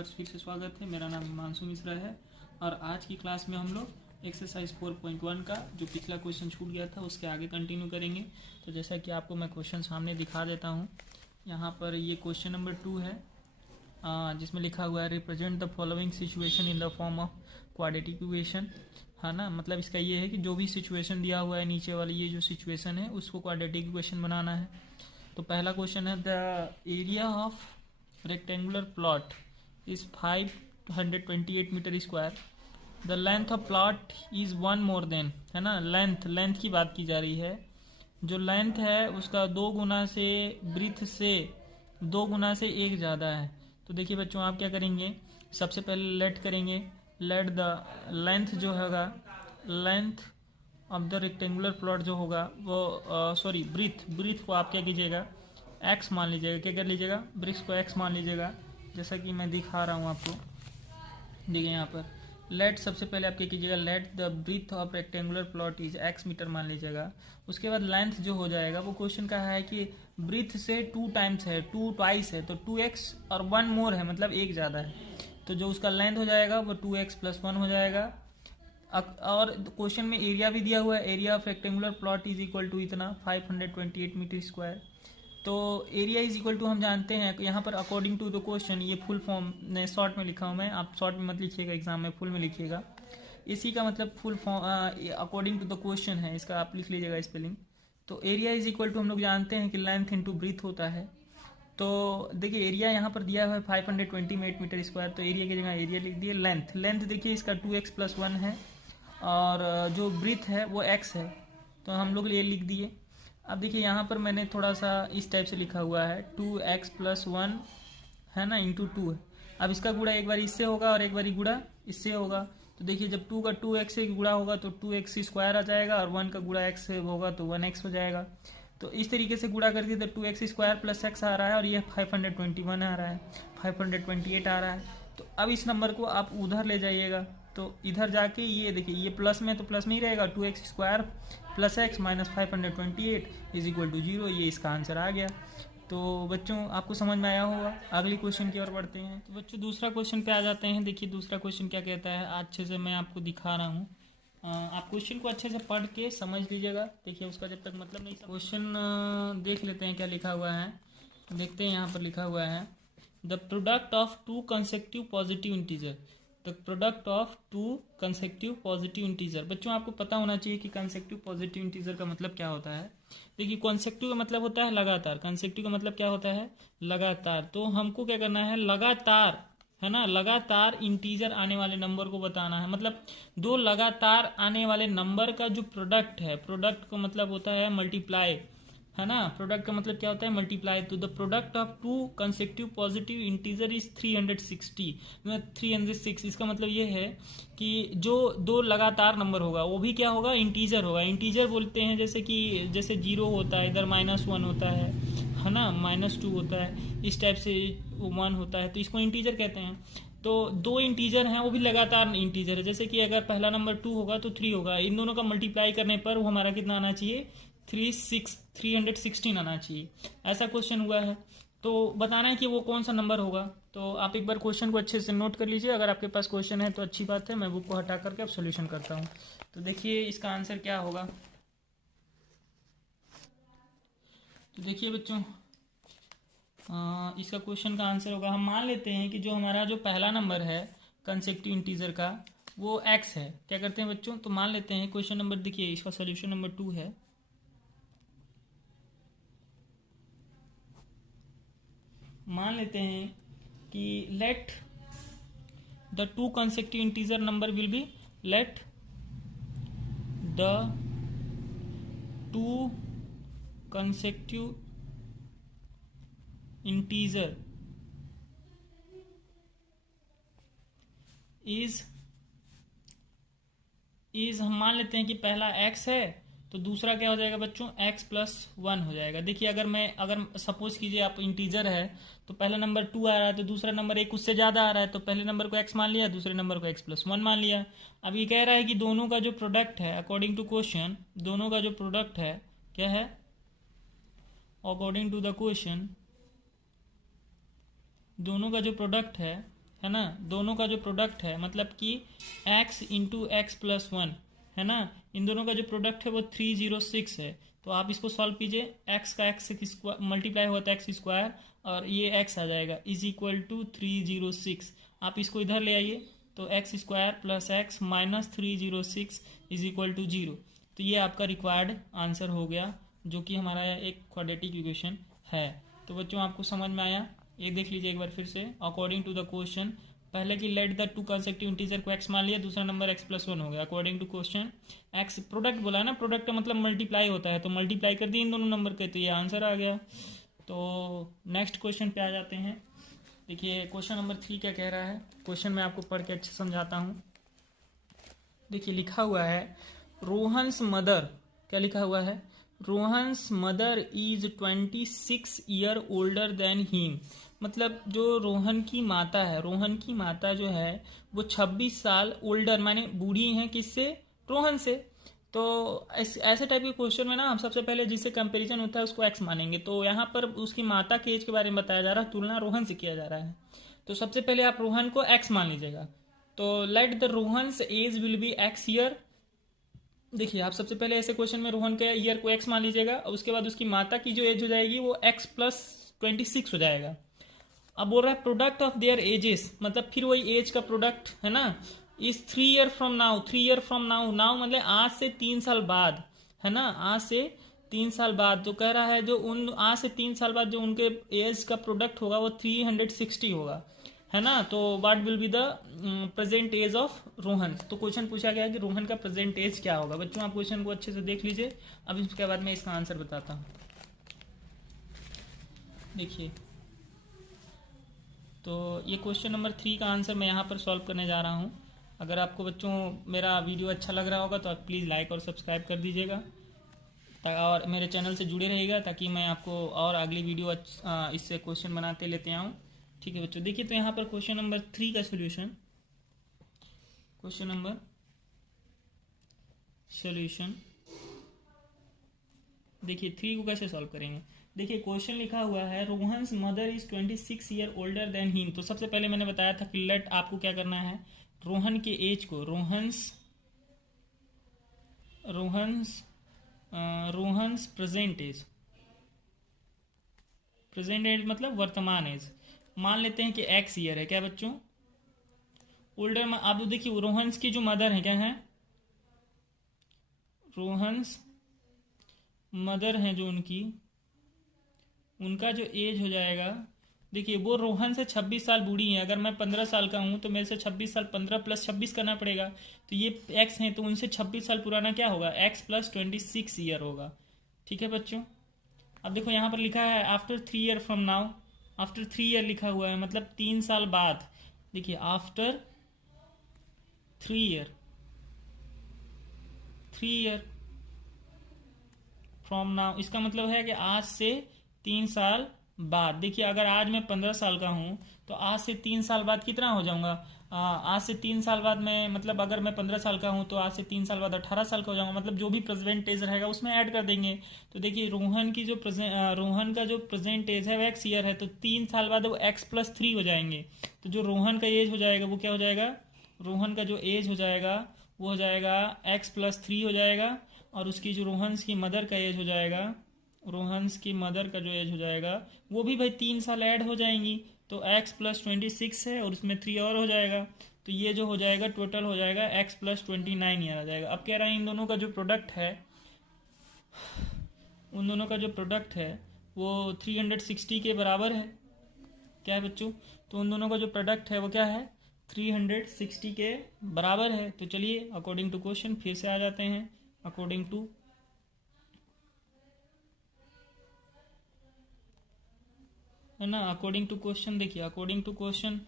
बार फिर से स्वागत है। मेरा नाम हिमांशु मिश्रा है और आज की क्लास में हम लोग एक्सरसाइज 4.1 का जो पिछला क्वेश्चन छूट गया था उसके आगे कंटिन्यू करेंगे। तो जैसा कि आपको मैं क्वेश्चन सामने दिखा देता हूँ। यहाँ पर ये क्वेश्चन नंबर 2 है जिसमें लिखा हुआ है represent the following situation in the form of quadratic equation, है ना। मतलब इसका ये है कि जो भी सिचुएशन दिया हुआ है नीचे वाली ये जो सिचुएशन है उसको क्वाड्रेटिक इक्वेशन बनाना है। तो पहला क्वेश्चन है the area of rectangular plot is 528 metre square, the length of plot is 1 more than, है ना। लेंथ की बात की जा रही है। जो लेंथ है उसका 2 गुना से ब्रीथ से 2 गुना से 1 ज़्यादा है। तो देखिए बच्चों, आप क्या करेंगे, सबसे पहले लेट करेंगे। लेट द लेंथ जो होगा, length of the rectangular plot जो होगा वो ब्रीथ को आप क्या कीजिएगा, एक्स मान लीजिएगा। क्या कर लीजिएगा, ब्रिक्स को एक्स मान लीजिएगा, जैसा कि मैं दिखा रहा हूँ आपको। देखिए यहाँ पर लेट, सबसे पहले आप क्या कीजिएगा, let the breadth of rectangular plot is x metre मान लीजिएगा। उसके बाद लेंथ जो हो जाएगा वो क्वेश्चन का है कि ब्रीथ से 2 टाइम्स है, 2 ट्वाइस है, तो 2x और 1 मोर है, मतलब 1 ज़्यादा है। तो जो उसका लेंथ हो जाएगा वो 2x + 1 हो जाएगा। और क्वेश्चन में एरिया भी दिया हुआ है, area of rectangular plot is equal to इतना 528 मीटर स्क्वायर। तो एरिया इज इक्वल टू हम जानते हैं यहाँ पर अकॉर्डिंग टू द क्वेश्चन, ये फुल फॉर्म ने शॉर्ट में लिखा हूँ मैं, आप शॉर्ट में मत लिखिएगा, एग्जाम में फुल में लिखिएगा। इसी का मतलब full form according to the question है, इसका आप लिख लीजिएगा स्पेलिंग। तो एरिया इज इक्वल टू हम लोग जानते हैं कि लेंथ इंटू ब्रीथ होता है। तो देखिए एरिया यहाँ पर दिया हुआ है 528 मीटर स्क्वायर, तो एरिया की जगह एरिया लिख दिए। लेंथ देखिए इसका 2x + 1 है और जो ब्रीथ है वो x है, तो हम लोग ये लिख दिए। अब देखिए यहाँ पर मैंने थोड़ा सा इस टाइप से लिखा हुआ है 2x + 1, है ना, इंटू 2 है। अब इसका गुणा एक बार इससे होगा और एक बार गुणा इससे होगा। तो देखिए जब 2 का 2x से गुणा होगा तो 2x² आ जाएगा और 1 का गुणा x से होगा तो 1x हो जाएगा। तो इस तरीके से गुणा कर दिए तो 2x² + x आ रहा है और ये 521 आ रहा है, 528 आ रहा है। तो अब इस नंबर को आप उधर ले जाइएगा, तो इधर जाके ये देखिए ये प्लस में तो प्लस में ही रहेगा, 2x² + x - 528 is equal to 0। ये इसका आंसर आ गया। तो बच्चों आपको समझ में आया होगा। अगली क्वेश्चन की ओर बढ़ते हैं। तो बच्चों दूसरा क्वेश्चन पे आ जाते हैं। देखिए दूसरा क्वेश्चन क्या कहता है, अच्छे से मैं आपको दिखा रहा हूँ। आप क्वेश्चन को अच्छे से पढ़ के समझ लीजिएगा। देखिए उसका जब तक मतलब नहीं, क्वेश्चन देख लेते हैं क्या लिखा हुआ है। देखते हैं यहाँ पर लिखा हुआ है the product of 2 consecutive positive integer, the product of 2 consecutive positive integer. बच्चों आपको पता होना चाहिए कि कंसेक्यूटिव पॉजिटिव इंटीजर का मतलब क्या होता है। देखिए कंसेक्यूटिव का मतलब होता है लगातार, कंसेक्यूटिव का मतलब क्या होता है, लगातार। तो हमको क्या करना है, लगातार, है ना, लगातार इंटीजर आने वाले नंबर को बताना है। मतलब 2 लगातार आने वाले नंबर का जो प्रोडक्ट है, प्रोडक्ट का मतलब होता है मल्टीप्लाई, है ना। प्रोडक्ट का मतलब क्या होता है, मल्टीप्लाई। तो the product of 2 consecutive positive integer is 306। इसका मतलब ये है कि जो 2 लगातार नंबर होगा वो भी क्या होगा, इंटीजर होगा। इंटीजर बोलते हैं जैसे कि 0 होता है, इधर -1 होता है ना, -2 होता है, इस टाइप से 1 होता है, तो इसको इंटीजर कहते हैं। तो 2 इंटीजर हैं वो भी लगातार इंटीजर है। जैसे कि अगर पहला नंबर 2 होगा तो 3 होगा, इन दोनों का मल्टीप्लाई करने पर वो हमारा कितना आना चाहिए, 316 आना चाहिए। ऐसा क्वेश्चन हुआ है, तो बताना है कि वो कौन सा नंबर होगा। तो आप एक बार क्वेश्चन को अच्छे से नोट कर लीजिए। अगर आपके पास क्वेश्चन है तो अच्छी बात है, मैं बुक को हटा करके अब सोल्यूशन करता हूँ। तो देखिए इसका आंसर क्या होगा। तो देखिए बच्चों इसका क्वेश्चन का आंसर होगा, हम मान लेते हैं कि जो हमारा जो पहला नंबर है कंसेक्यूटिव इंटीजर का वो x है। क्या करते हैं बच्चों, तो मान लेते हैं क्वेश्चन नंबर, देखिए इसका सोल्यूशन नंबर 2 है। मान लेते हैं कि let the 2 consecutive integer number will be, let the 2 consecutive integer is हम मान लेते हैं कि पहला x है तो दूसरा क्या हो जाएगा बच्चों, x + 1 हो जाएगा। देखिए अगर सपोज कीजिए आप इंटीजर है तो पहला नंबर 2 आ रहा है तो दूसरा नंबर 1 उससे ज़्यादा आ रहा है, तो पहले नंबर को x मान लिया, दूसरे नंबर को x + 1 मान लिया। अब ये कह रहा है कि दोनों का जो प्रोडक्ट है अकॉर्डिंग टू क्वेश्चन, दोनों का जो प्रोडक्ट है क्या है, अकॉर्डिंग टू द क्वेश्चन दोनों का जो प्रोडक्ट है है ना, दोनों का जो प्रोडक्ट है मतलब कि x into x plus one है ना, इन दोनों का जो प्रोडक्ट है वो 306 है। तो आप इसको सॉल्व कीजिए, x का x से मल्टीप्लाई हुआ था एक्स स्क्वायर और ये x आ जाएगा इज इक्वल टू 306। आप इसको इधर ले आइए तो x square plus x minus 306 is equal to 0। तो ये आपका रिक्वायर्ड आंसर हो गया जो कि हमारा एक क्वाड्रेटिक इक्वेशन है। तो बच्चों आपको समझ में आया, ये देख लीजिए एक बार फिर से। अकॉर्डिंग टू द क्वेश्चन, पहले की let the two consecutive integer को x मान लिया, दूसरा नंबर x प्लस वन हो गया। According to question x product बोला है ना, प्रोडक्ट का मतलब मल्टीप्लाई होता है, तो मल्टीप्लाई कर दिए इन दोनों नंबर के, तो ये आंसर आ गया। तो नेक्स्ट क्वेश्चन पे आ जाते हैं। देखिए क्वेश्चन नंबर 3 क्या कह रहा है, क्वेश्चन मैं आपको पढ़ के अच्छे समझाता हूँ। देखिए लिखा हुआ है रोहन्स मदर, क्या लिखा हुआ है, Rohan's mother is 26 year older than him. मतलब जो रोहन की माता है, रोहन की माता जो है वो 26 साल ओल्डर माने बूढ़ी हैं किससे, रोहन से। तो ऐसे टाइप के क्वेश्चन में ना हम सबसे पहले जिससे कंपैरिजन होता है उसको एक्स मानेंगे। तो यहाँ पर उसकी माता के एज के बारे में बताया जा रहा है, तुलना रोहन से किया जा रहा है। तो सबसे पहले आप रोहन को एक्स मान लीजिएगा। तो let the Rohan's age will be x year. देखिए आप सबसे पहले ऐसे क्वेश्चन में रोहन के ईयर को एक्स मान लीजिएगा और उसके बाद उसकी माता की जो एज हो जाएगी वो एक्स प्लस 26 हो जाएगा। अब बोल रहा है प्रोडक्ट ऑफ देयर एजेस, मतलब फिर वही एज का प्रोडक्ट है ना, is 3 year from now. 3 year from now, now मतलब आज से 3 साल बाद है ना, आज से 3 साल बाद जो कह रहा है, जो उन आज से 3 साल बाद जो उनके एज का प्रोडक्ट होगा वो 360 होगा है ना। तो what will be the present age of Rohan. तो क्वेश्चन पूछा गया है कि रोहन का प्रेजेंट एज क्या होगा। बच्चों आप क्वेश्चन को अच्छे से देख लीजिए, अब इसके बाद मैं इसका आंसर बताता हूँ। देखिए तो ये क्वेश्चन नंबर 3 का आंसर मैं यहाँ पर सॉल्व करने जा रहा हूँ। अगर आपको बच्चों मेरा वीडियो अच्छा लग रहा होगा तो आप प्लीज़ लाइक और सब्सक्राइब कर दीजिएगा और मेरे चैनल से जुड़े रहिएगा ताकि मैं आपको और अगली वीडियो इससे क्वेश्चन बनाते लेते आऊँ। ठीक है बच्चों, देखिए तो यहाँ पर क्वेश्चन नंबर 3 का सोल्यूशन, क्वेश्चन नंबर सोल्यूशन देखिए 3 को कैसे सॉल्व करेंगे। देखिए क्वेश्चन लिखा हुआ है Rohan's mother is 26 year older than him. तो सबसे पहले मैंने बताया था कि लेट आपको क्या करना है, रोहन के एज को, Rohan's present age, present age मतलब वर्तमान एज मान लेते हैं कि एक्स ईयर है, क्या बच्चों, ओल्डर में। आप देखिए रोहन्स की जो मदर है क्या है, रोहन्स मदर हैं जो उनका जो एज हो जाएगा, देखिए वो रोहन से 26 साल बूढ़ी है। अगर मैं 15 साल का हूँ तो मेरे से 26 साल 15 प्लस 26 करना पड़ेगा। तो ये एक्स हैं तो उनसे 26 साल पुराना क्या होगा, एक्स प्लस 26 ईयर होगा। ठीक है बच्चों, अब देखो यहाँ पर लिखा है after 3 year from now, after 3 year लिखा हुआ है मतलब 3 साल बाद। देखिए आफ्टर 3 ईयर फ्रॉम नाउ, इसका मतलब है कि आज से 3 साल बाद। देखिए अगर आज मैं 15 साल का हूँ तो आज से 3 साल बाद कितना हो जाऊंगा, आज से 3 साल बाद मैं मतलब अगर मैं 15 साल का हूँ तो आज से 3 साल बाद 18 साल का हो जाऊंगा, मतलब जो भी प्रेजेंट एज रहेगा उसमें ऐड कर देंगे। तो देखिए रोहन का जो प्रेजेंट एज है वो एक्स ईयर है, तो 3 साल बाद वो एक्स प्लस 3 हो जाएंगे। तो जो रोहन का एज हो जाएगा वो क्या हो जाएगा, रोहन का जो एज हो जाएगा वो हो जाएगा एक्स प्लस 3 हो जाएगा, और उसकी जो रोहन्स की मदर का एज हो जाएगा, रोहन्स की मदर का जो एज हो जाएगा वो भी भाई 3 साल ऐड हो जाएंगी। तो x प्लस 26 है और उसमें 3 और हो जाएगा, तो ये जो हो जाएगा टोटल हो जाएगा x प्लस 29 ईयर आ जाएगा। अब कह रहा है इन दोनों का जो प्रोडक्ट है, उन दोनों का जो प्रोडक्ट है वो 360 के बराबर है। क्या है बच्चों, तो उन दोनों का जो प्रोडक्ट है वो क्या है, 360 के बराबर है। तो चलिए अकॉर्डिंग टू क्वेश्चन फिर से आ जाते हैं। अकॉर्डिंग टू है ना, अकॉर्डिंग टू क्वेश्चन, देखिए अकॉर्डिंग टू क्वेश्चन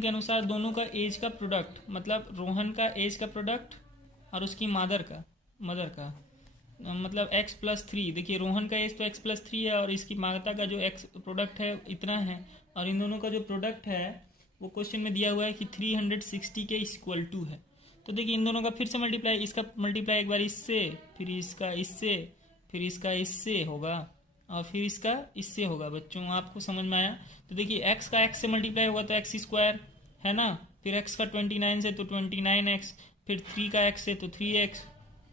के अनुसार दोनों का एज का प्रोडक्ट, मतलब रोहन का एज का प्रोडक्ट और उसकी मदर का मतलब x प्लस 3। देखिए रोहन का एज तो x प्लस 3 है और इसकी माता का जो x प्रोडक्ट है इतना है, और इन दोनों का जो प्रोडक्ट है वो क्वेश्चन में दिया हुआ है कि 360 के इक्वल टू है। तो देखिए इन दोनों का फिर से मल्टीप्लाई, इसका मल्टीप्लाई एक बार इससे, फिर इसका इससे, फिर इसका इससे होगा, और फिर इसका इससे होगा बच्चों, आपको समझ में आया। तो देखिए x का x से मल्टीप्लाई होगा तो एक्स स्क्वायर है ना, फिर x का 29 से तो 29x, फिर 3 का x से तो 3x,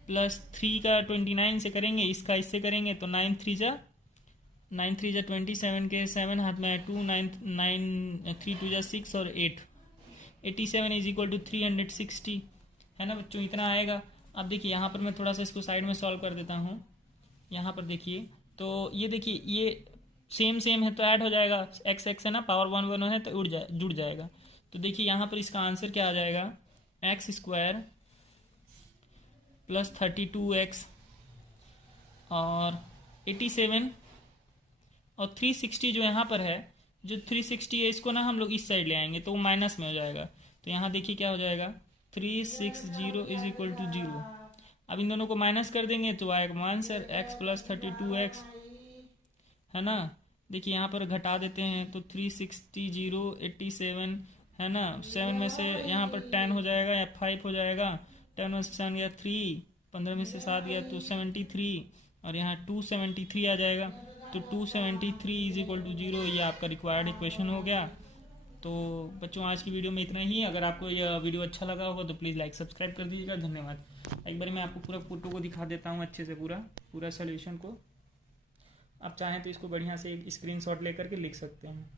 प्लस 3 का 29 से करेंगे, इसका इससे करेंगे तो 9 3 जा 27 के 7 हाथ में 2 9 3 2 जा 6 और 8 87 इज इक्वल टू 360 है ना बच्चों, इतना आएगा। अब देखिए यहाँ पर मैं थोड़ा सा इसको साइड में सॉल्व कर देता हूँ। यहाँ पर देखिए तो ये देखिए ये सेम सेम है तो ऐड हो जाएगा, एक्स एक्स है ना, पावर 1 1 है तो जुड़ जाएगा। तो देखिए यहाँ पर इसका आंसर क्या आ जाएगा, एक्स स्क्वायर प्लस 32x और 87 और 360 जो यहाँ पर है, जो 360 है इसको ना हम लोग इस साइड ले आएंगे तो वो माइनस में हो जाएगा। तो यहाँ देखिए क्या हो जाएगा, 360 इज इक्वल टू 0। अब इन दोनों को माइनस कर देंगे तो आएगा आंसर x प्लस 32x है ना। देखिए यहाँ पर घटा देते हैं तो 360 87 है ना, 7 में से यहाँ पर 10 हो जाएगा या 5 हो जाएगा, 10 में से 7 गया 3, 15 में से 7 गया तो 73 और यहाँ 273 आ जाएगा। तो 273 इज इक्वल टू 0, ये आपका रिक्वायर्ड इक्वेशन हो गया। तो बच्चों आज की वीडियो में इतना ही। अगर आपको यह वीडियो अच्छा लगा होगा तो प्लीज़ लाइक सब्सक्राइब कर दीजिएगा। धन्यवाद। एक बार मैं आपको पूरा फोटो को दिखा देता हूँ अच्छे से, पूरा सोल्यूशन को। आप चाहें तो इसको बढ़िया से एक स्क्रीनशॉट लेकर के लिख सकते हैं।